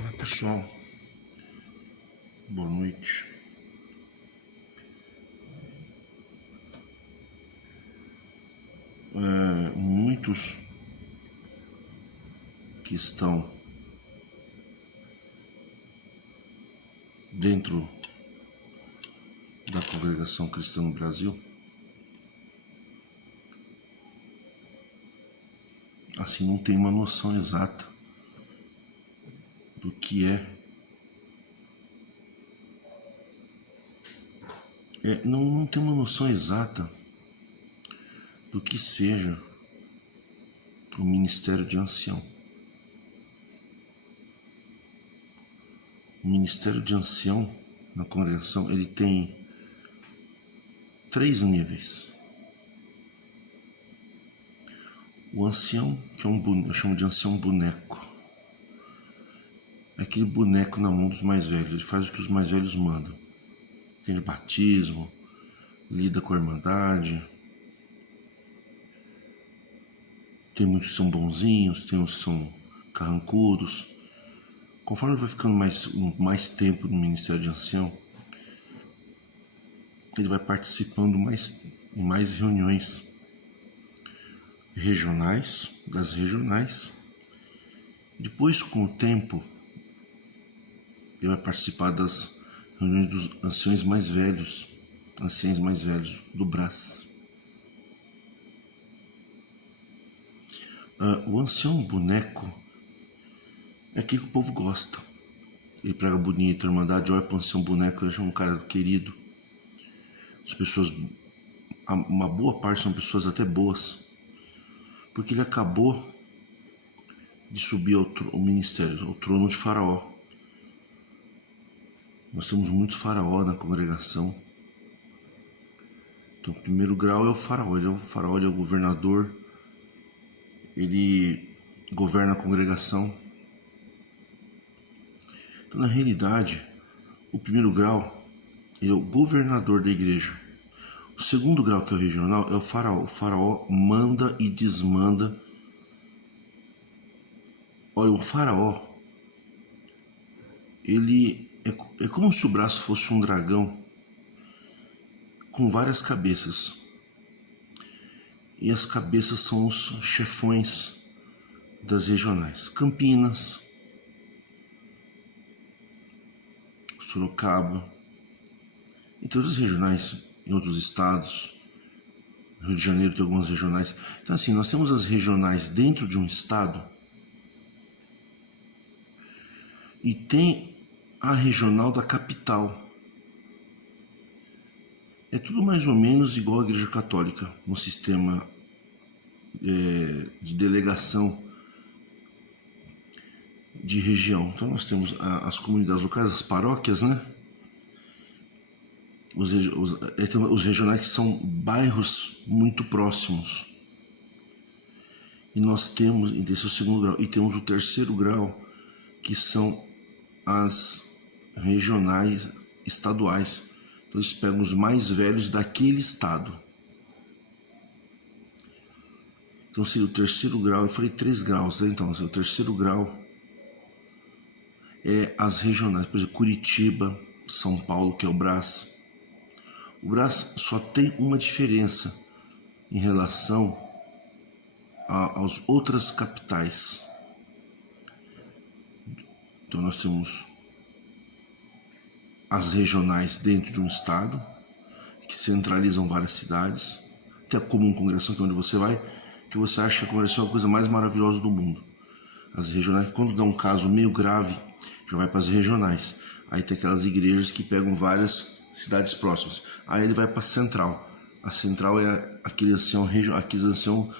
Olá pessoal, boa noite. Muitos que estão dentro da congregação cristã no Brasil, assim, não tem uma noção exata do que não tem uma noção exata do que seja o ministério de ancião. O ministério de ancião na congregação, ele tem 3 níveis. O ancião, que é eu chamo de ancião boneco, é aquele boneco na mão dos mais velhos. Ele faz o que os mais velhos mandam. Tem de batismo, lida com a irmandade. Tem muitos que são bonzinhos, tem uns que são carrancudos. Conforme vai ficando mais tempo no ministério de ancião, ele vai participando em mais reuniões das regionais. Depois, com o tempo, ele vai participar das reuniões dos anciãos mais velhos do Brás. O ancião boneco é aquele que o povo gosta. Ele prega bonito, a irmandade olha para o ancião boneco, ele é um cara querido. As pessoas, uma boa parte são pessoas até boas, porque ele acabou de subir ao ministério, ao trono de Faraó. Nós temos muitos faraó na congregação. Então, o primeiro grau é o faraó. Ele é o governador. Ele governa a congregação. Então, na realidade, o primeiro grau, ele é o governador da igreja. O segundo grau, que é o regional, é o faraó. O faraó manda e desmanda. Olha, o faraó, ele é como se o braço fosse um dragão com várias cabeças. E as cabeças são os chefões das regionais. Campinas, Sorocaba, entre outras regionais em outros estados. Rio de Janeiro tem algumas regionais. Então, assim, nós temos as regionais dentro de um estado e tem a regional da capital. É tudo mais ou menos igual à Igreja Católica, no sistema de delegação de região. Então nós temos as comunidades locais, as paróquias, né? Os regionais, que são bairros muito próximos. E nós temos, esse é o segundo grau, e temos o terceiro grau, que são as regionais estaduais. Então eles pegam os mais velhos daquele estado. Então seria o terceiro grau. Eu falei 3 graus, né? Então o terceiro grau é as regionais. Por exemplo, Curitiba, São Paulo, que é o Brás. O Brás só tem uma diferença em relação às outras capitais. Então nós temos as regionais dentro de um estado, que centralizam várias cidades. Tem a comum congregação, que é onde você vai, que você acha que a congregação é a coisa mais maravilhosa do mundo. As regionais, quando dá um caso meio grave, já vai para as regionais. Aí tem aquelas igrejas que pegam várias cidades próximas. Aí ele vai para a central. A central é aqueles anciãos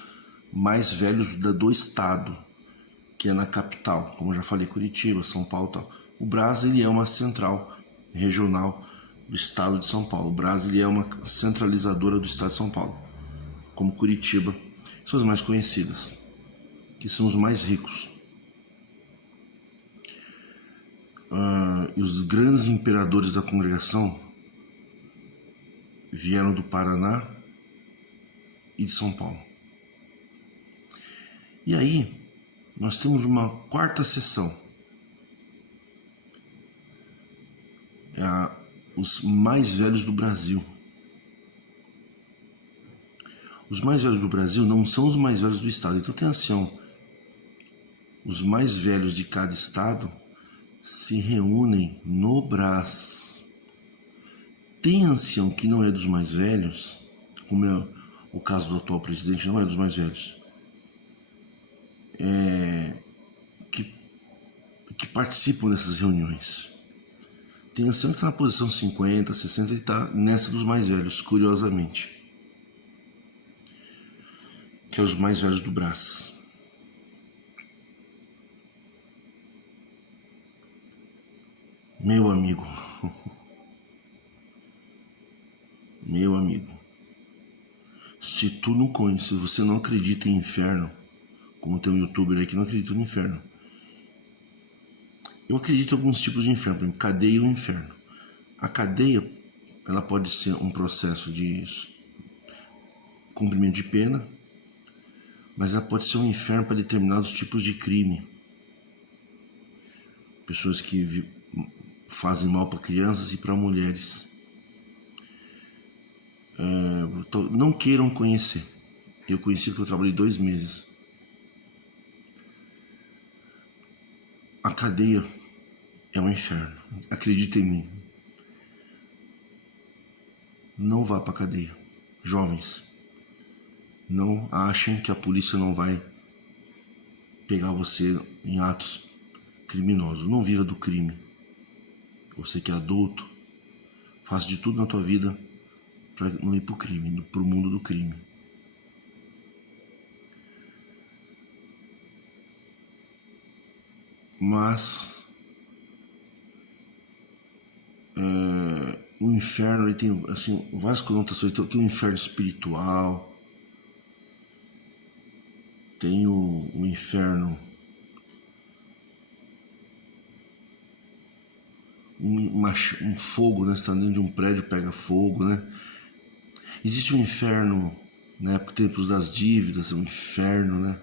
mais velhos do estado, que é na capital, como eu já falei, Curitiba, São Paulo e tal. O Brás, ele é uma central regional do estado de São Paulo. O Brás, ele é uma centralizadora do estado de São Paulo, como Curitiba. São as mais conhecidas, que são os mais ricos. E os grandes imperadores da congregação vieram do Paraná e de São Paulo. E aí, nós temos uma quarta seção, os mais velhos do Brasil. Os mais velhos do Brasil não são os mais velhos do estado. Então, atenção, os mais velhos de cada estado se reúnem no Brás. Tem ancião que não é dos mais velhos, como é o caso do atual presidente, não é dos mais velhos, que participam dessas reuniões. Tem ancião que está na posição 50, 60 e está nessa dos mais velhos, curiosamente. Que é os mais velhos do Brás. Meu amigo, meu amigo, se tu não conhece, se você não acredita em inferno, como tem um youtuber aí que não acredita no inferno, eu acredito em alguns tipos de inferno, por exemplo, cadeia e o inferno. A cadeia, ela pode ser um processo de cumprimento de pena, mas ela pode ser um inferno para determinados tipos de crime. Pessoas que fazem mal para crianças e para mulheres. Não queiram conhecer. Eu conheci porque eu trabalhei 2 meses. A cadeia é um inferno. Acredita em mim. Não vá para a cadeia. Jovens, não achem que a polícia não vai pegar você em atos criminosos. Não viva do crime. Você que é adulto, faça de tudo na tua vida para não ir para o crime, para o mundo do crime. Mas o inferno ele tem assim, várias conotações. Tem o inferno espiritual, tem o inferno, um fogo, né? Você está dentro de um prédio, pega fogo, né? Existe um inferno na época, tempos das dívidas, um inferno, né?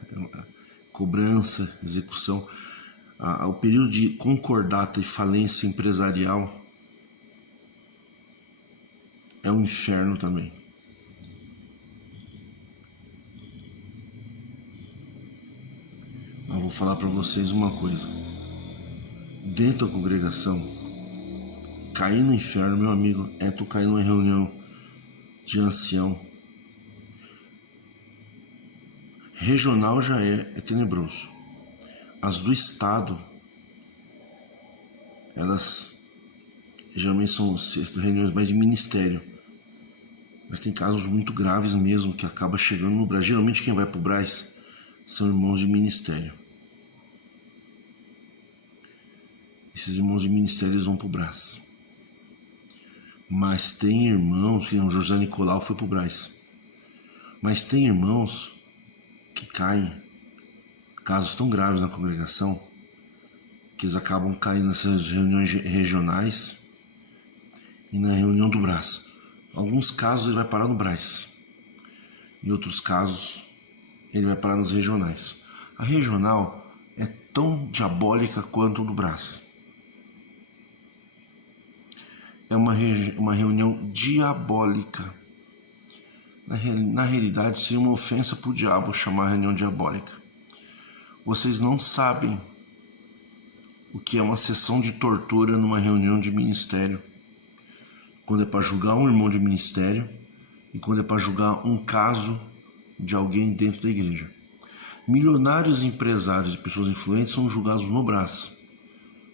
Cobrança, execução. O período de concordata e falência empresarial é um inferno também. Eu vou falar para vocês uma coisa. Dentro da congregação, cair no inferno, meu amigo, é tu cair numa reunião de ancião. Regional já é tenebroso. As do estado, elas geralmente são reuniões mais de ministério. Mas tem casos muito graves mesmo que acaba chegando no Brás. Geralmente quem vai pro Brás são irmãos de ministério. Esses irmãos de ministério eles vão pro Brás. Mas tem irmãos, que o José Nicolau foi pro Brás. Mas tem irmãos que caem, casos tão graves na congregação, que eles acabam caindo nessas reuniões regionais e na reunião do Brás. Em alguns casos ele vai parar no Brás. Em outros casos ele vai parar nas regionais. A regional é tão diabólica quanto a do Brás. É uma reunião diabólica. Na realidade, seria uma ofensa para o diabo chamar a reunião diabólica. Vocês não sabem o que é uma sessão de tortura numa reunião de ministério. Quando é para julgar um irmão de ministério e quando é para julgar um caso de alguém dentro da igreja. Milionários, empresários e pessoas influentes são julgados no Brás.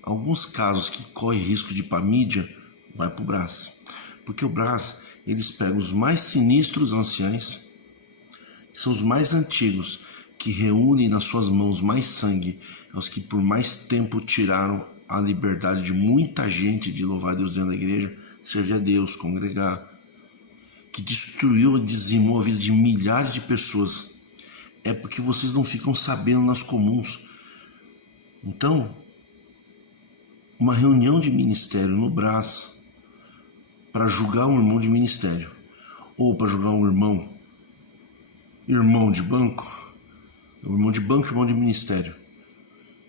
Alguns casos que correm risco de ir para a mídia, vai para o Brás. Porque o Brás, eles pegam os mais sinistros anciães, que são os mais antigos, que reúnem nas suas mãos mais sangue, os que por mais tempo tiraram a liberdade de muita gente de louvar a Deus dentro da igreja, servir a Deus, congregar, que destruiu e dizimou a vida de milhares de pessoas. É porque vocês não ficam sabendo nas comuns. Então, uma reunião de ministério no Brás para julgar um irmão de ministério ou para julgar um irmão de banco, irmão de ministério,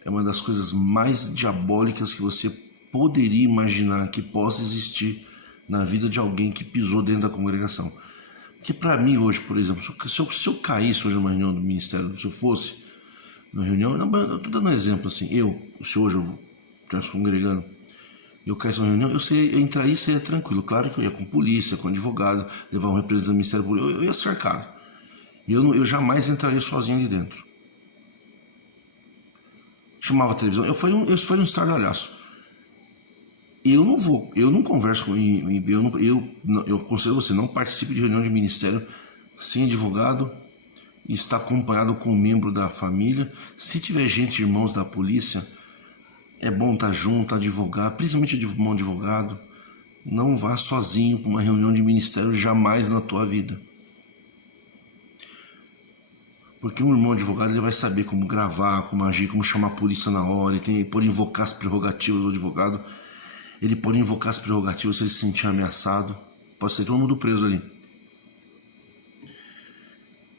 é uma das coisas mais diabólicas que você poderia imaginar que possa existir na vida de alguém que pisou dentro da congregação. Porque para mim hoje, por exemplo, se eu caísse hoje numa reunião do ministério, se eu fosse numa reunião, eu tô dando um exemplo assim, se hoje eu estivesse congregando, eu caísse numa reunião, eu entraria e seria tranquilo. Claro que eu ia com polícia, com advogado, levar um representante do Ministério Público, eu ia cercado. Eu jamais entraria sozinho ali dentro. Chamava a televisão, eu faria um estardalhaço. Eu não converso com eu aconselho você, não participe de reunião de ministério sem advogado e estar acompanhado com um membro da família. Se tiver gente, irmãos da polícia, é bom estar junto, advogar, principalmente irmão advogado. Não vá sozinho para uma reunião de ministério jamais na tua vida. Porque um irmão advogado ele vai saber como gravar, como agir, como chamar a polícia na hora, ele pode invocar as prerrogativas do advogado. Ele pode invocar as prerrogativas se ele se sentir ameaçado. Pode ser todo mundo preso ali.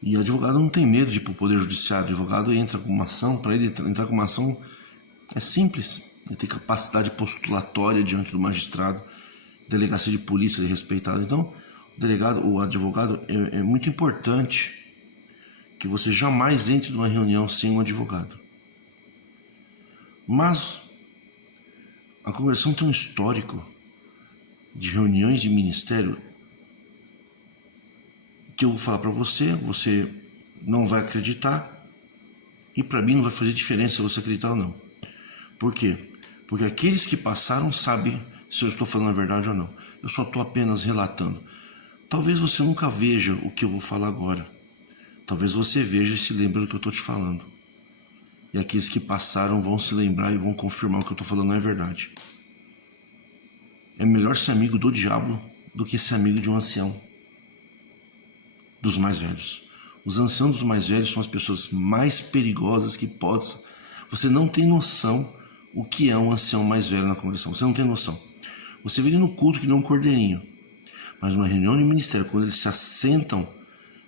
E o advogado não tem medo de ir para o Poder Judiciário. O advogado entra com uma ação, para ele entrar com uma ação é simples. Ele tem capacidade postulatória diante do magistrado, delegacia de polícia é respeitado. Então, o advogado é muito importante que você jamais entre numa reunião sem um advogado. Mas a congregação tem um histórico de reuniões de ministério que eu vou falar para você não vai acreditar e para mim não vai fazer diferença se você acreditar ou não. Por quê? Porque aqueles que passaram sabem se eu estou falando a verdade ou não. Eu só estou apenas relatando. Talvez você nunca veja o que eu vou falar agora. Talvez você veja e se lembre do que eu estou te falando. E aqueles que passaram vão se lembrar e vão confirmar o que eu estou falando não é verdade. É melhor ser amigo do diabo do que ser amigo de um ancião dos mais velhos. Os anciãos dos mais velhos são as pessoas mais perigosas que possam. Você não tem noção o que é um ancião mais velho na congregação. Você não tem noção. Você vê ele no culto que nem um cordeirinho. Mas numa reunião de ministério, quando eles se assentam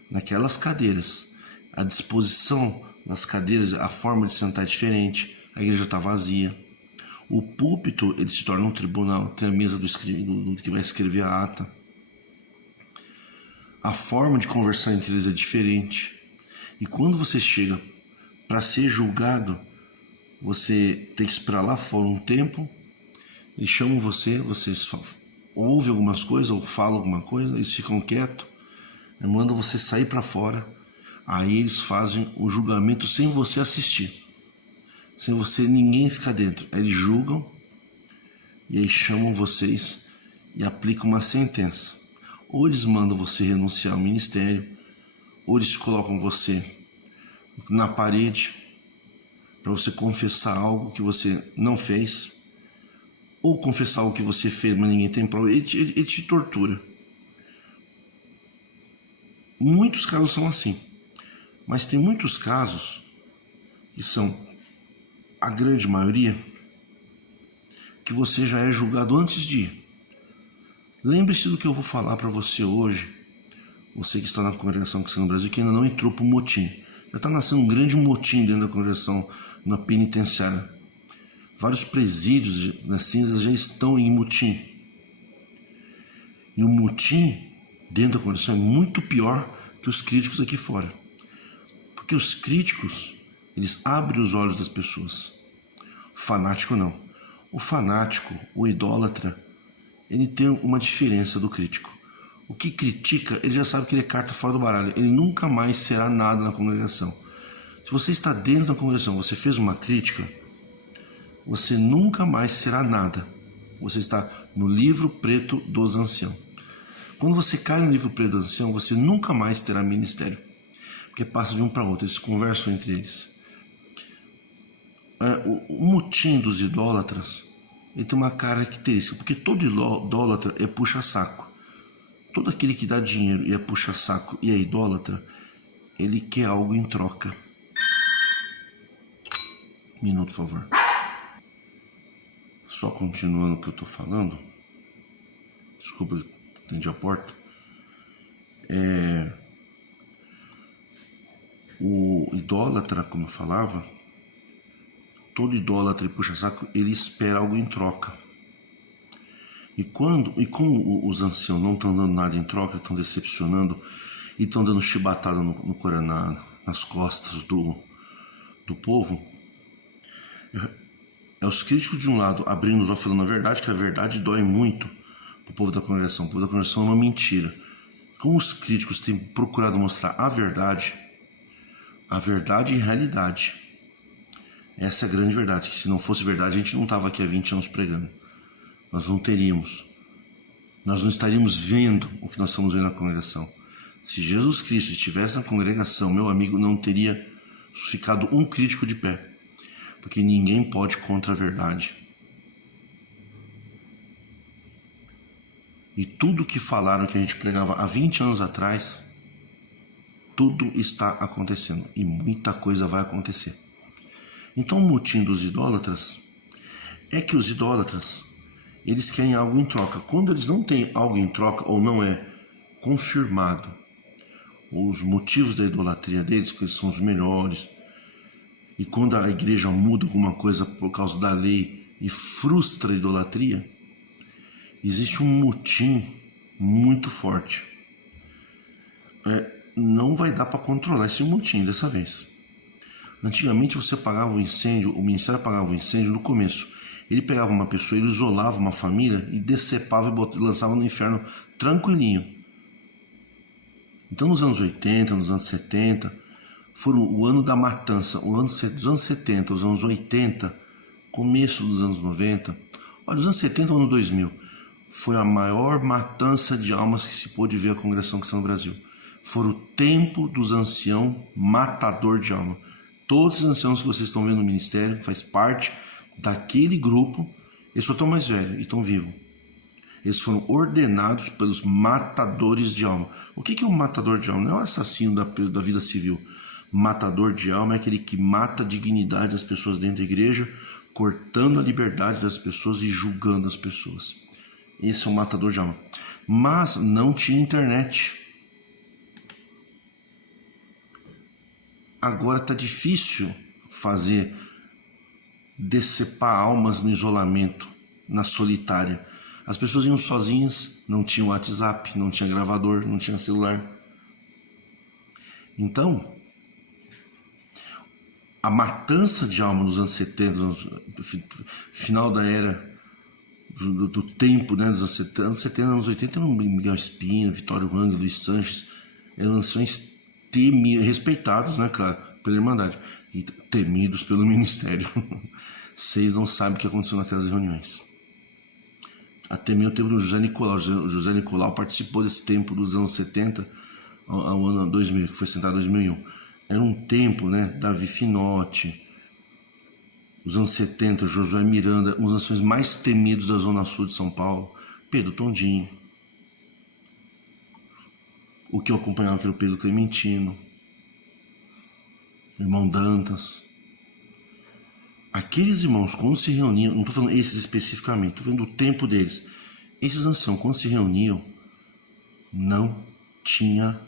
naquelas cadeiras, a disposição das cadeiras, a forma de sentar é diferente, a igreja está vazia. O púlpito ele se torna um tribunal, tem a mesa do que vai escrever a ata. A forma de conversar entre eles é diferente. E quando você chega para ser julgado, você tem que esperar lá fora um tempo. Eles chamam vocês ouvem algumas coisas ou falam alguma coisa, eles ficam quietos, mandam você sair para fora. Aí eles fazem o julgamento sem você assistir, sem ninguém ficar dentro. Aí eles julgam e aí chamam vocês e aplicam uma sentença. Ou eles mandam você renunciar ao ministério, ou eles colocam você na parede para você confessar algo que você não fez, ou confessar algo que você fez, mas ninguém tem prova. Ele te tortura. Muitos casos são assim, mas tem muitos casos que são a grande maioria que você já é julgado antes de ir. Lembre-se do que eu vou falar para você hoje, você que está na congregação que está no Brasil, que ainda não entrou para o motim. Já está nascendo um grande motim dentro da congregação, na penitenciária. Vários presídios nas cinzas já estão em motim. E o motim dentro da congregação é muito pior que os críticos aqui fora. Porque os críticos, eles abrem os olhos das pessoas. O fanático não. O fanático, o idólatra, ele tem uma diferença do crítico. O que critica, ele já sabe que ele é carta fora do baralho. Ele nunca mais será nada na congregação. Se você está dentro da congregação, você fez uma crítica, você nunca mais será nada. Você está no livro preto dos anciãos. Quando você cai no livro preto dos anciãos, você nunca mais terá ministério. Porque passa de um para outro, eles conversam entre eles. O motim dos idólatras, ele tem uma característica, porque todo idólatra é puxa-saco. Todo aquele que dá dinheiro e é puxa-saco e é idólatra, ele quer algo em troca. Um minuto, por favor. Só continuando o que eu estou falando. Desculpa, atendi a porta. O idólatra, como eu falava, todo idólatra e puxa-saco, ele espera algo em troca. E como os anciãos não estão dando nada em troca, estão decepcionando e estão dando chibatada nas costas do povo, é os críticos de um lado abrindo os olhos falando a verdade, que a verdade dói muito para o povo da congregação. O povo da congregação é uma mentira. Como os críticos têm procurado mostrar a verdade e realidade, essa é a grande verdade, que se não fosse verdade a gente não estava aqui há 20 anos pregando. Nós não estaríamos vendo o que nós estamos vendo na congregação. Se Jesus Cristo estivesse na congregação, meu amigo, não teria ficado um crítico de pé, porque ninguém pode contra a verdade. E tudo que falaram que a gente pregava há 20 anos atrás, tudo está acontecendo e muita coisa vai acontecer. Então o motim dos idólatras é que os idólatras, eles querem algo em troca. Quando eles não têm algo em troca ou não é confirmado os motivos da idolatria deles, que eles são os melhores, e quando a igreja muda alguma coisa por causa da lei e frustra a idolatria, existe um motim muito forte. Não vai dar para controlar esse motim dessa vez. Antigamente você pagava o incêndio, o ministério pagava o incêndio no começo. Ele pegava uma pessoa, ele isolava uma família e decepava e lançava no inferno tranquilinho. Então nos anos 80, nos anos 70, foram o ano da matança, dos anos 70, os anos 80, começo dos anos 90. Olha, os anos 70 ao ano 2000, foi a maior matança de almas que se pôde ver a congregação cristã no Brasil. Foi o tempo dos anciãos matador de alma. Todos os anciãos que vocês estão vendo no ministério faz parte daquele grupo. Eles só estão mais velhos e estão vivos. Eles foram ordenados pelos matadores de alma. O que é um matador de alma? Não é o assassino da vida civil. Matador de alma é aquele que mata a dignidade das pessoas dentro da igreja, cortando a liberdade das pessoas e julgando as pessoas. Esse é um matador de alma. Mas não tinha internet. Agora está difícil decepar almas no isolamento, na solitária. As pessoas iam sozinhas, não tinham WhatsApp, não tinha gravador, não tinha celular. Então, a matança de alma nos anos 70, final da era do tempo, né, dos anos 70, anos 80, eram Miguel Espina, Vitório Wang, Luiz Sanches, eram anciões respeitados, né, claro, pela Irmandade, e temidos pelo ministério. Vocês não sabem o que aconteceu naquelas reuniões. Até mesmo o tempo do José Nicolau. O José Nicolau participou desse tempo dos anos 70 ao ano 2000, que foi sentado em 2001. Era um tempo, né? Davi Finotti, os anos 70, Josué Miranda, um dos anciões mais temidos da Zona Sul de São Paulo, Pedro Tondin. O que eu acompanhava que era o Pedro Clementino, o irmão Dantas. Aqueles irmãos, quando se reuniam, não estou falando esses especificamente, estou falando do tempo deles. Esses anciãos, quando se reuniam, não tinha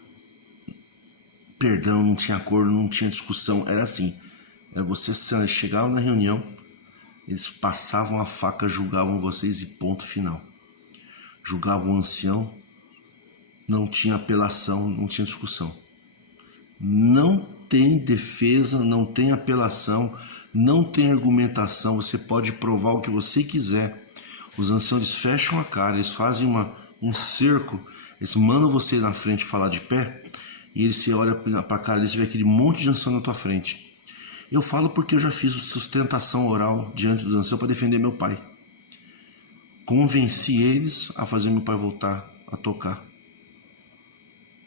perdão, não tinha acordo, não tinha discussão. Era assim, você chegava na reunião, eles passavam a faca, julgavam vocês e ponto final. Julgavam o ancião, não tinha apelação, não tinha discussão. Não tem defesa, não tem apelação, não tem argumentação, você pode provar o que você quiser. Os anciãos, eles fecham a cara, eles fazem um cerco, eles mandam você na frente falar de pé, e eles se olham para a cara, eles vê aquele monte de ancião na tua frente. Eu falo porque eu já fiz sustentação oral diante dos anciãos para defender meu pai. Convenci eles a fazer meu pai voltar a tocar.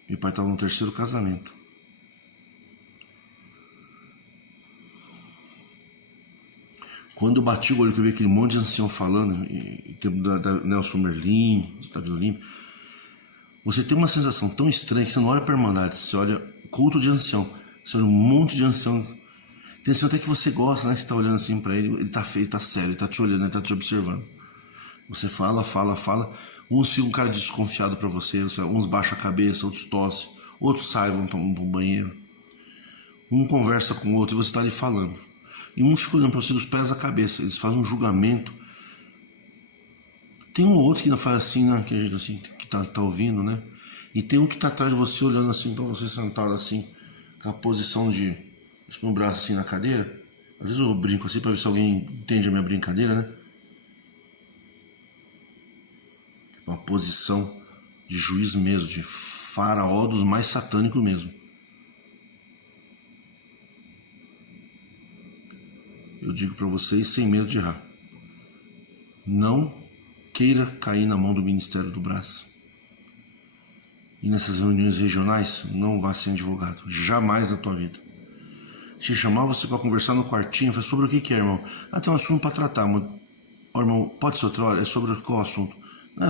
Meu pai estava no 3º casamento. Quando eu bati o olho que eu vi aquele monte de ancião falando, em tempo da Nelson Merlin, do Davi Olímpio, você tem uma sensação tão estranha que você não olha para a Irmandade, você olha culto de ancião, você olha um monte de ancião. Tem ancião até que você gosta, né? Você está olhando assim para ele, ele está feio, está sério, ele está te olhando, ele está te observando. Você fala, uns ficam um cara desconfiado para você, uns baixam a cabeça, outros tossem, outros saem, vão para um banheiro. Um conversa com o outro e você está ali falando. E um fica olhando para você dos pés à cabeça, eles fazem um julgamento Tem um outro que ainda faz assim, né? Que a gente assim, que tá ouvindo, né? E tem um que tá atrás de você, olhando assim pra você sentado assim, com a posição de um braço assim na cadeira. Às vezes eu brinco assim pra ver se alguém entende a minha brincadeira, né? Uma posição de juiz mesmo, de faraó dos mais satânicos mesmo. Eu digo pra vocês sem medo de errar. Não queira cair na mão do Ministério do Brás. E nessas reuniões regionais, não vá ser advogado. Jamais na tua vida. Se chamar você para conversar no quartinho, fala sobre o que é, irmão? Ah, tem um assunto para tratar, mas... Oh, irmão, pode ser outra hora? É sobre qual assunto? Não,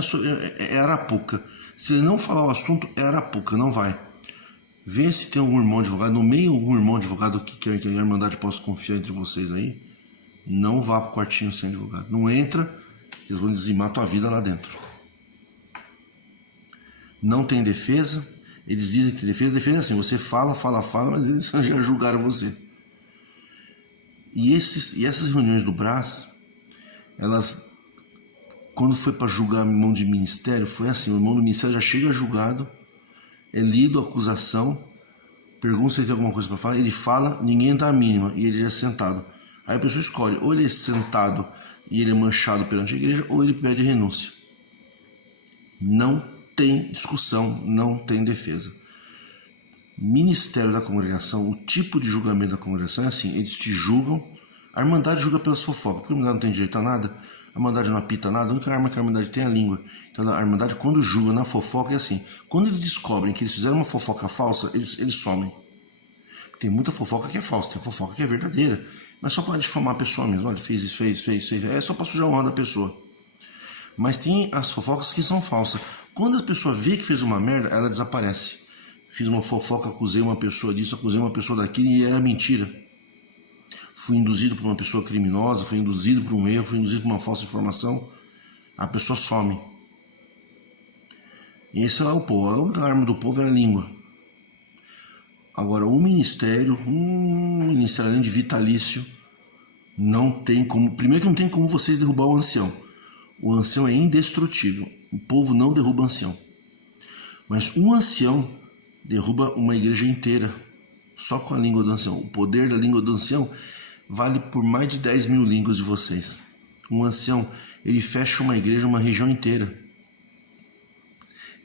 é Arapuca. Se ele não falar o assunto, é Arapuca, não vai. Vê se tem algum irmão advogado, no meio algum irmão advogado que quer que a Irmandade possa confiar entre vocês aí. Não vá pro quartinho sem advogado. Não entra, eles vão dizimar a tua vida lá dentro. Não tem defesa. Eles dizem que tem defesa. Defesa é assim, você fala, mas eles já julgaram você. E essas reuniões do Brás, elas, quando foi para julgar irmão de ministério, foi assim, o irmão do ministério já chega julgado, é lido a acusação, pergunta se ele tem alguma coisa para falar, ele fala, ninguém dá a mínima, e ele já é sentado. Aí a pessoa escolhe, ou ele é sentado e ele é manchado perante a igreja, ou ele pede renúncia. Não tem discussão, não tem defesa. Ministério da congregação, o tipo de julgamento da congregação é assim, eles te julgam, a Irmandade julga pelas fofocas, porque a Irmandade não tem direito a nada, a Irmandade não apita nada, a única arma que a Irmandade tem é a língua. Então a Irmandade, quando julga na fofoca, é assim, quando eles descobrem que eles fizeram uma fofoca falsa, eles somem. Tem muita fofoca que é falsa, tem fofoca que é verdadeira, mas só para difamar a pessoa mesmo, olha, fez isso, fez, é só para sujar o honra da pessoa. Mas tem as fofocas que são falsas. Quando a pessoa vê que fez uma merda, ela desaparece. Fiz uma fofoca, acusei uma pessoa disso, acusei uma pessoa daquilo e era mentira. Fui induzido por uma pessoa criminosa, fui induzido por um erro, fui induzido por uma falsa informação. A pessoa some. E esse é o povo. A única arma do povo é a língua. Agora, o ministério além de vitalício, não tem como... Primeiro que não tem como vocês derrubar o ancião. O ancião é indestrutível. O povo não derruba o ancião. Mas um ancião derruba uma igreja inteira só com a língua do ancião. O poder da língua do ancião vale por mais de 10 mil línguas de vocês. Um ancião, ele fecha uma igreja, uma região inteira.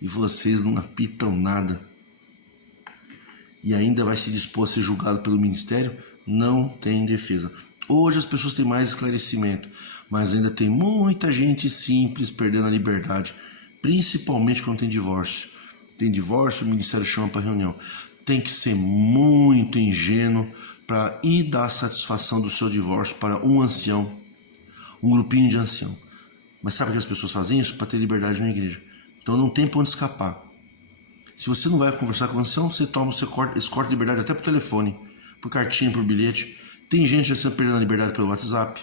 E vocês não apitam nada. E ainda vai se dispor a ser julgado pelo ministério? Não tem defesa. Hoje as pessoas têm mais esclarecimento, mas ainda tem muita gente simples perdendo a liberdade, principalmente quando tem divórcio. Tem divórcio, o ministério chama para reunião. Tem que ser muito ingênuo para ir dar satisfação do seu divórcio para um ancião, um grupinho de ancião. Mas sabe que as pessoas fazem isso? Para ter liberdade na igreja. Então não tem para onde escapar. Se você não vai conversar com o ancião, você corta a liberdade até por telefone, por cartinha, por bilhete. Tem gente já sendo perdendo a liberdade pelo WhatsApp.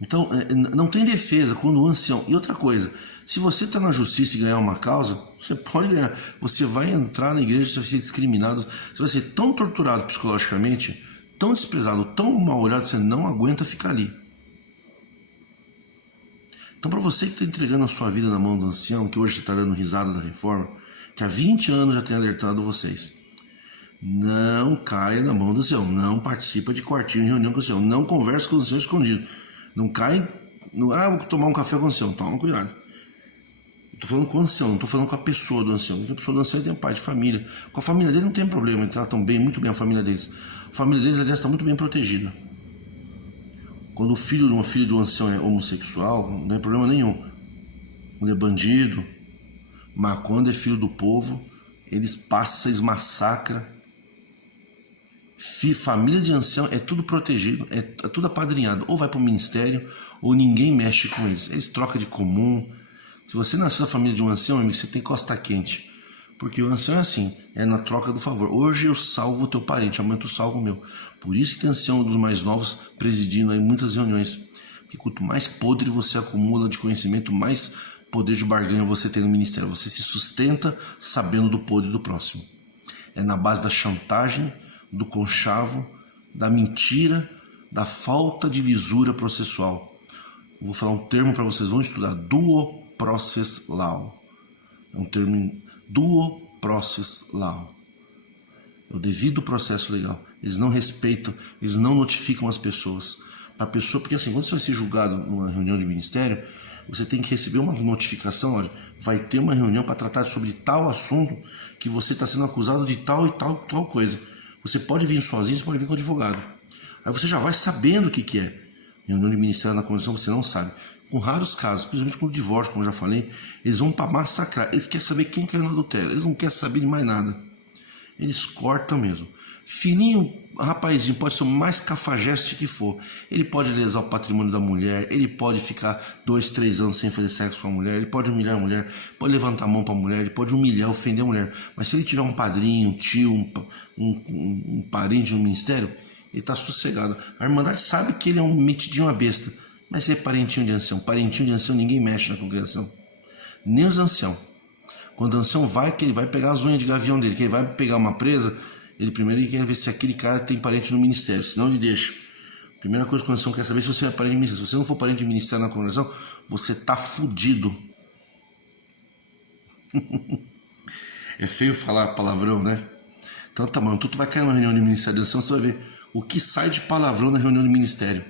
Então, não tem defesa quando o ancião... E outra coisa, se você está na justiça e ganhar uma causa, você pode ganhar. Você vai entrar na igreja, você vai ser discriminado, você vai ser tão torturado psicologicamente, tão desprezado, tão mal olhado, você não aguenta ficar ali. Então, para você que está entregando a sua vida na mão do ancião, que hoje está dando risada da reforma, que há 20 anos já tem alertado vocês, não caia na mão do ancião, não participa de quartinho de reunião com o ancião, não converse com o ancião escondido. Não cai no, vou tomar um café com o ancião. Toma cuidado. Estou falando com o ancião, não estou falando com a pessoa do ancião. A pessoa do ancião tem pai de família. Com a família dele não tem problema, eles tratam bem, muito bem a família deles. A família deles, aliás, está muito bem protegida. Quando o filho de uma filha do ancião é homossexual, não tem problema nenhum. Quando é bandido, mas quando é filho do povo, eles passam, eles massacram. Família de ancião é tudo protegido, é tudo apadrinhado. Ou vai para o ministério, ou ninguém mexe com eles. Eles trocam de comum. Se você nasceu da família de um ancião, amigo, você tem que costar quente. Porque o ancião é assim, é na troca do favor. Hoje eu salvo o teu parente, amanhã tu salva o meu. Por isso que tem ancião dos mais novos presidindo aí muitas reuniões. Porque quanto mais podre você acumula de conhecimento, mais poder de barganha você tem no ministério. Você se sustenta sabendo do podre do próximo. É na base da chantagem, do conchavo, da mentira, da falta de lisura processual. Eu vou falar um termo para vocês, vão estudar, Due Process Law. É um termo, Due Process Law. É o devido processo legal. Eles não respeitam, eles não notificam as pessoas. Para a pessoa, porque assim, quando você vai ser julgado numa reunião de ministério, você tem que receber uma notificação, olha, vai ter uma reunião para tratar sobre tal assunto que você está sendo acusado de tal e tal coisa. Você pode vir sozinho, você pode vir com o advogado. Aí você já vai sabendo o que é. Reunião de ministério na convenção você não sabe. Com raros casos, principalmente com o divórcio, como eu já falei, eles vão para massacrar. Eles querem saber quem caiu no adultério. Eles não querem saber de mais nada. Eles cortam mesmo. Fininho, rapazinho, pode ser o mais cafajeste que for. Ele pode lesar o patrimônio da mulher, ele pode ficar 2, 3 anos sem fazer sexo com a mulher, ele pode humilhar a mulher, pode levantar a mão para a mulher, ele pode humilhar, ofender a mulher. Mas se ele tiver um padrinho, um tio, um parente no ministério, ele está sossegado. A Irmandade sabe que ele é um metidinho, uma besta. Mas se é parentinho de ancião, ninguém mexe na congregação. Nem os anciãos. Quando o ancião vai, que ele vai pegar as unhas de gavião dele, que ele vai pegar uma presa, ele primeiro quer ver se aquele cara tem parente no ministério, senão ele deixa. A primeira coisa que o ancião quer saber é se você é parente de ministério. Se você não for parente de ministério na congregação, você tá fudido. É feio falar palavrão, né? Então tá bom, tu vai cair numa reunião de ministério de ancião, você vai ver o que sai de palavrão na reunião de ministério.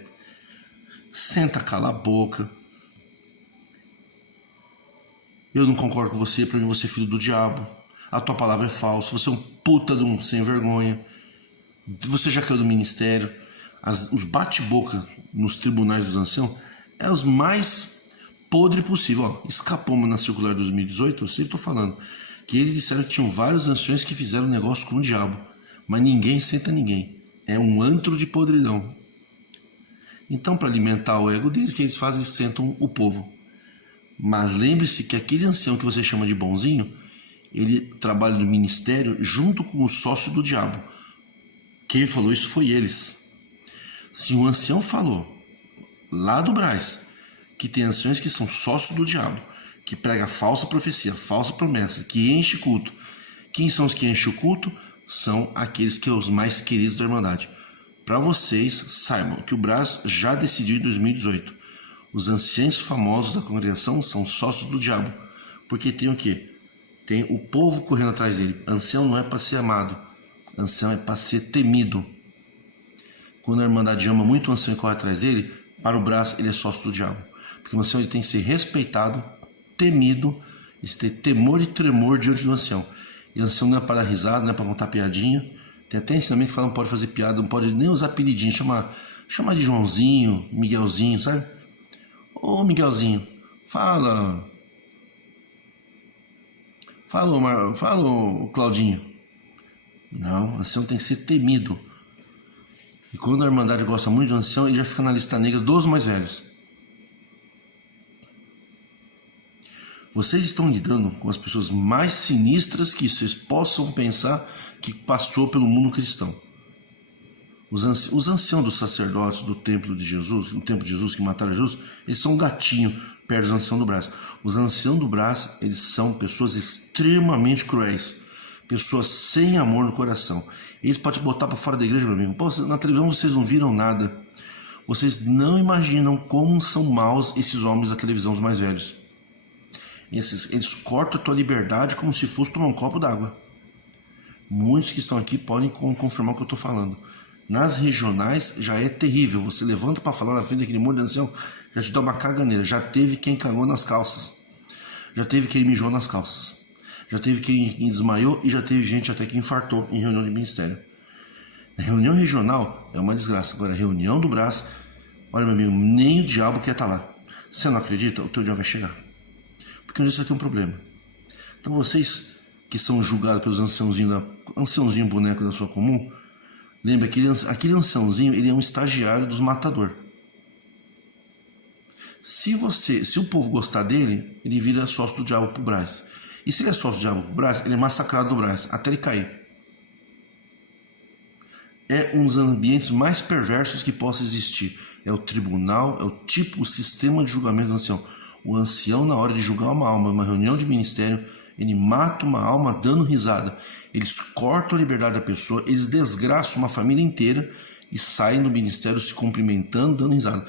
Senta, cala a boca. Eu não concordo com você, pra mim você é filho do diabo. A tua palavra é falsa, você é um puta de um sem vergonha. Você já caiu do ministério. Os bate-boca nos tribunais dos anciãos é os mais podres possível. Ó, escapou na circular 2018, eu sempre tô falando, que eles disseram que tinham vários anciões que fizeram negócio com o diabo. Mas ninguém senta ninguém. É um antro de podridão. Então, para alimentar o ego deles, o que eles fazem? Eles sentam o povo. Mas lembre-se que aquele ancião que você chama de bonzinho, ele trabalha no ministério junto com o sócio do diabo. Quem falou isso foi eles. Se um ancião falou, lá do Brás, que tem anciões que são sócios do diabo, que prega falsa profecia, falsa promessa, que enche culto. Quem são os que enchem o culto? São aqueles que são os mais queridos da Irmandade. Para vocês, saibam que o Brás já decidiu em 2018. Os anciãos famosos da congregação são sócios do diabo. Porque tem o quê? Tem o povo correndo atrás dele. Ancião não é para ser amado. Ancião é para ser temido. Quando a Irmandade ama muito o ancião e corre atrás dele, para o Brás ele é sócio do diabo. Porque o ancião ele tem que ser respeitado, temido, ter temor e tremor diante do ancião. E o ancião não é para dar risada, não é para contar piadinha. Tem até ensinamento que fala que não pode fazer piada, não pode nem usar apelidinho, chamar de Joãozinho, Miguelzinho, sabe? Ô Miguelzinho, fala Claudinho. Não, o ancião tem que ser temido. E quando a Irmandade gosta muito do ancião, ele já fica na lista negra dos mais velhos. Vocês estão lidando com as pessoas mais sinistras que vocês possam pensar que passou pelo mundo cristão. Os anciãos dos sacerdotes do templo de Jesus, no templo de Jesus que mataram Jesus, eles são um gatinho perto dos anciãos do Brás. Os anciãos do Brás, eles são pessoas extremamente cruéis, pessoas sem amor no coração. Eles podem te botar para fora da igreja, meu amigo. Pô, na televisão vocês não viram nada. Vocês não imaginam como são maus esses homens da televisão, os mais velhos. Eles cortam a tua liberdade como se fosse tomar um copo d'água. Muitos que estão aqui podem confirmar o que eu estou falando. Nas regionais já é terrível. Você levanta para falar na frente daquele monte de ancião, já te dá uma caganeira. Já teve quem cagou nas calças. Já teve quem mijou nas calças. Já teve quem desmaiou e já teve gente até que infartou em reunião de ministério. A reunião regional é uma desgraça. Agora, a reunião do Brás, olha meu amigo, nem o diabo quer estar lá. Você não acredita? O teu dia vai chegar. Porque um dia você vai ter um problema. Então vocês que são julgados pelos anciãozinho boneco da sua comum, lembra que aquele anciãozinho, ele é um estagiário dos matador. Se o povo gostar dele, ele vira sócio do diabo pro Brás. E se ele é sócio do diabo pro Brás, ele é massacrado no Brás, até ele cair. É um dos ambientes mais perversos que possa existir. É o tribunal, o sistema de julgamento do ancião. O ancião, na hora de julgar uma alma, numa reunião de ministério, ele mata uma alma dando risada. Eles cortam a liberdade da pessoa, eles desgraçam uma família inteira e saem do ministério se cumprimentando, dando risada.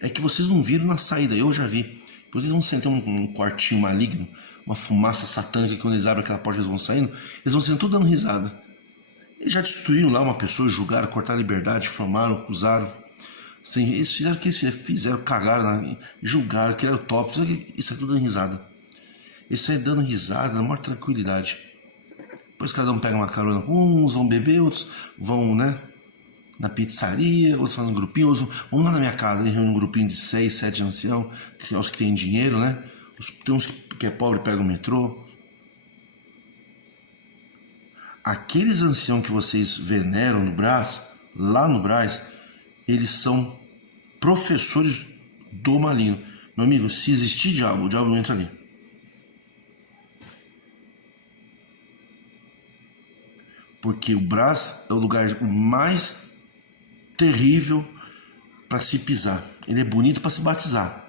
É que vocês não viram na saída, eu já vi. Vocês vão sentar um quartinho maligno, uma fumaça satânica, que quando eles abrem aquela porta eles vão saindo, eles vão sendo tudo dando risada. Eles já destruíram lá uma pessoa, julgaram, cortaram a liberdade, difamaram, acusaram. Eles fizeram o que eles fizeram, cagaram, julgaram, criaram top, isso é tudo dando risada. Eles saem dando risada na maior tranquilidade. Depois cada um pega uma carona com uns, vão beber, outros vão, né, na pizzaria, outros fazem um grupinho, outros vão lá na minha casa, reúnem um grupinho de 6, 7 anciãos, que é os que têm dinheiro, né? Tem uns que é pobre, pega o metrô. Aqueles anciãos que vocês veneram no Brás, lá no Brás, eles são professores do maligno. Meu amigo, se existir diabo, o diabo não entra ali. Porque o Brás é o lugar mais terrível para se pisar. Ele é bonito para se batizar.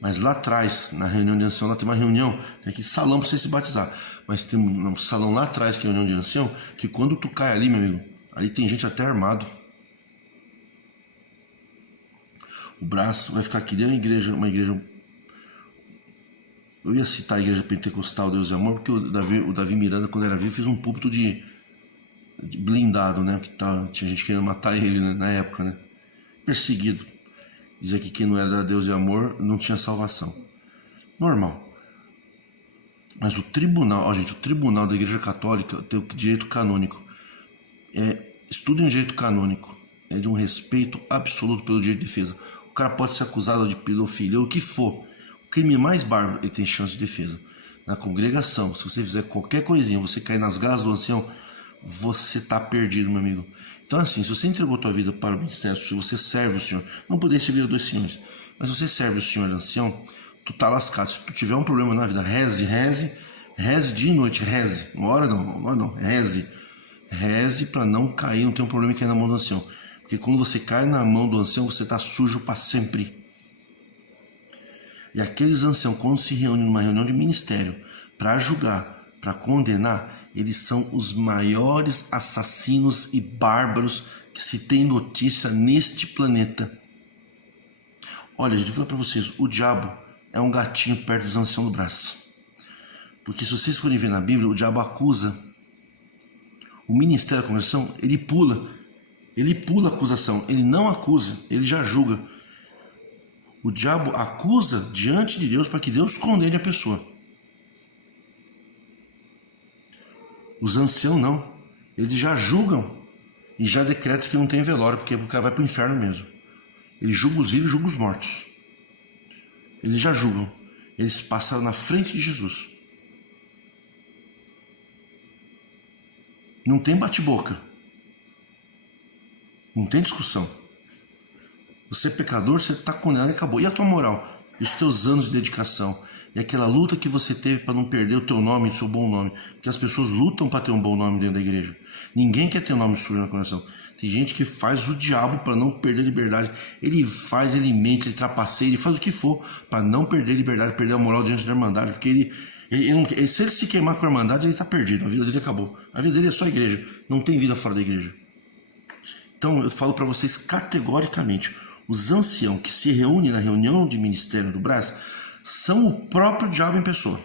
Mas lá atrás, na reunião de ancião, lá tem uma reunião, tem aquele salão para você se batizar. Mas tem um salão lá atrás, que é a reunião de ancião, que quando tu cai ali, meu amigo, ali tem gente até armado. O braço vai ficar aqui dentro da igreja, uma igreja... Eu ia citar a igreja pentecostal Deus e Amor, porque o Davi Miranda, quando era vivo, fez um púlpito de blindado, né? Porque tinha gente querendo matar ele, né, na época, né? Perseguido. Dizia que quem não era da Deus e Amor não tinha salvação. Normal. Mas o tribunal, gente, o tribunal da Igreja Católica tem o direito canônico. Estudem o direito canônico. É de um respeito absoluto pelo direito de defesa. O cara pode ser acusado de pedofilia, o que for. O crime mais bárbaro, ele tem chance de defesa. Na congregação, se você fizer qualquer coisinha, você cair nas garras do ancião, você tá perdido, meu amigo. Então assim, se você entregou tua vida para o ministério, se você serve o Senhor, não poder servir a dois senhores, mas você serve o Senhor ancião, tu tá lascado. Se tu tiver um problema na vida, reze dia e noite, reze. Uma hora não, reze para não cair, não ter um problema que é na mão do ancião. Porque quando você cai na mão do ancião, você tá sujo para sempre. E aqueles anciãos, quando se reúnem numa reunião de ministério para julgar, para condenar, eles são os maiores assassinos e bárbaros que se tem notícia neste planeta. Olha, gente, eu vou falar para vocês, o diabo é um gatinho perto dos anciãos do braço. Porque se vocês forem ver na Bíblia, o diabo acusa. O ministério da conversão, ele pula a acusação, ele não acusa, ele já julga. O diabo acusa diante de Deus para que Deus condene a pessoa. Os anciãos não. Eles já julgam e já decretam que não tem velório, porque o cara vai para o inferno mesmo. Eles julgam os vivos e julgam os mortos. Eles já julgam. Eles passaram na frente de Jesus. Não tem bate-boca. Não tem discussão. Você é pecador, você está condenado e acabou. E a tua moral? E os teus anos de dedicação? E aquela luta que você teve para não perder o teu nome, o seu bom nome? Porque as pessoas lutam para ter um bom nome dentro da igreja. Ninguém quer ter um nome sujo na coração. Tem gente que faz o diabo para não perder a liberdade. Ele faz, ele mente, ele trapaceia, ele faz o que for para não perder a liberdade, perder a moral diante da Irmandade. Porque se ele se queimar com a Irmandade, ele está perdido. A vida dele acabou. A vida dele é só a igreja. Não tem vida fora da igreja. Então eu falo para vocês categoricamente, os anciãos que se reúnem na reunião de ministério do Brás são o próprio diabo em pessoa.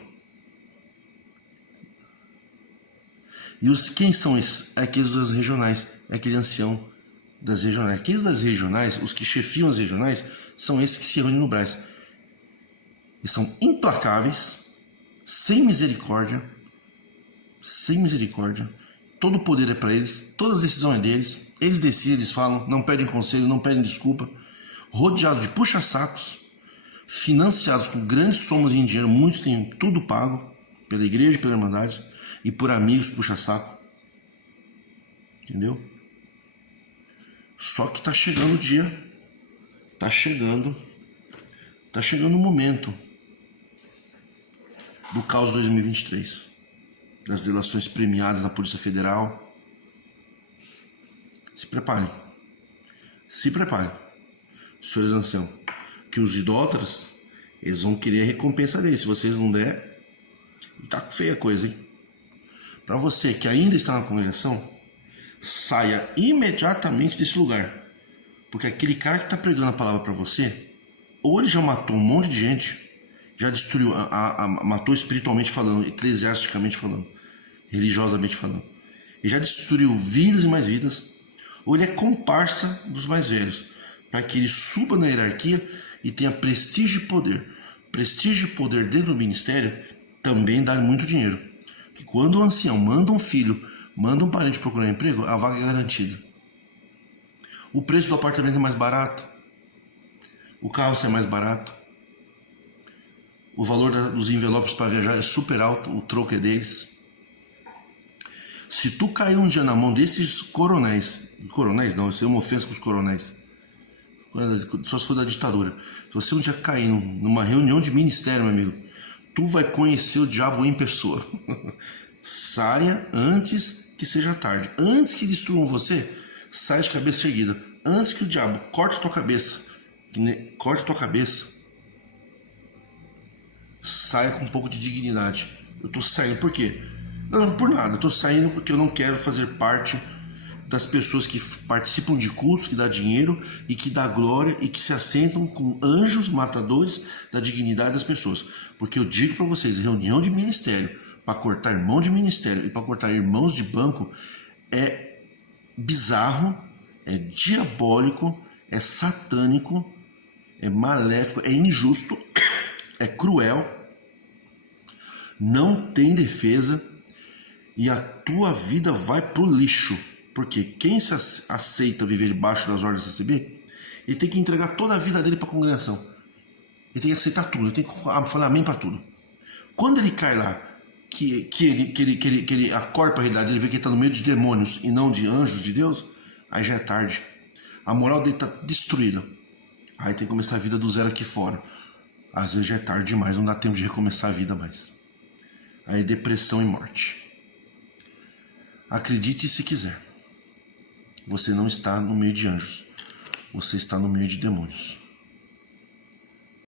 E quem são esses? É aqueles das regionais, é aquele ancião das regionais. Aqueles das regionais, os que chefiam as regionais, são esses que se reúnem no Brás. Eles são implacáveis, sem misericórdia, todo o poder é para eles, todas as decisões é deles, eles decidem, eles falam, não pedem conselho, não pedem desculpa, rodeados de puxa-sacos, financiados com grandes somas em dinheiro, muitos têm tudo pago pela igreja, pela Irmandade e por amigos puxa-saco, entendeu? Só que tá chegando o dia, tá chegando o momento do caos 2023, das delações premiadas na Polícia Federal. Se preparem, senhores anciãos, que os idólatras, eles vão querer a recompensa deles. Se vocês não der, tá feia a coisa, hein? Para você que ainda está na congregação, saia imediatamente desse lugar. Porque aquele cara que está pregando a palavra para você, ou ele já matou um monte de gente, já destruiu, matou espiritualmente falando, eclesiasticamente falando, religiosamente falando, e já destruiu vidas e mais vidas, ou ele é comparsa dos mais velhos, para que ele suba na hierarquia e tenha prestígio e poder. Prestígio e poder dentro do ministério também dá muito dinheiro. Que quando o ancião manda um filho, manda um parente procurar emprego, a vaga é garantida. O preço do apartamento é mais barato, o carro sai mais barato, o valor dos envelopes para viajar é super alto, o troco é deles. Se tu cair um dia na mão desses coronéis não, isso é uma ofensa com os coronéis, só se for da ditadura. Se você um dia cair numa reunião de ministério, meu amigo, tu vai conhecer o diabo em pessoa. Saia antes que seja tarde. Antes que destruam você, saia de cabeça erguida. Antes que o diabo corte tua cabeça, saia com um pouco de dignidade. Eu tô saindo por quê? Não, por nada. Eu tô saindo porque eu não quero fazer parte das pessoas que participam de cultos, que dá dinheiro e que dá glória e que se assentam com anjos matadores da dignidade das pessoas. Porque eu digo para vocês, reunião de ministério para cortar irmão de ministério e para cortar irmãos de banco é bizarro, é diabólico, é satânico, é maléfico, é injusto, é cruel, não tem defesa e a tua vida vai pro lixo. Porque quem se aceita viver debaixo das ordens da CB, ele tem que entregar toda a vida dele para a congregação. Ele tem que aceitar tudo, ele tem que falar amém para tudo. Quando ele cai lá, que ele acorda para a realidade, ele vê que ele está no meio de demônios e não de anjos de Deus, aí já é tarde. A moral dele está destruída. Aí tem que começar a vida do zero aqui fora. Às vezes já é tarde demais, não dá tempo de recomeçar a vida mais. Aí é depressão e morte. Acredite se quiser. Você não está no meio de anjos. Você está no meio de demônios.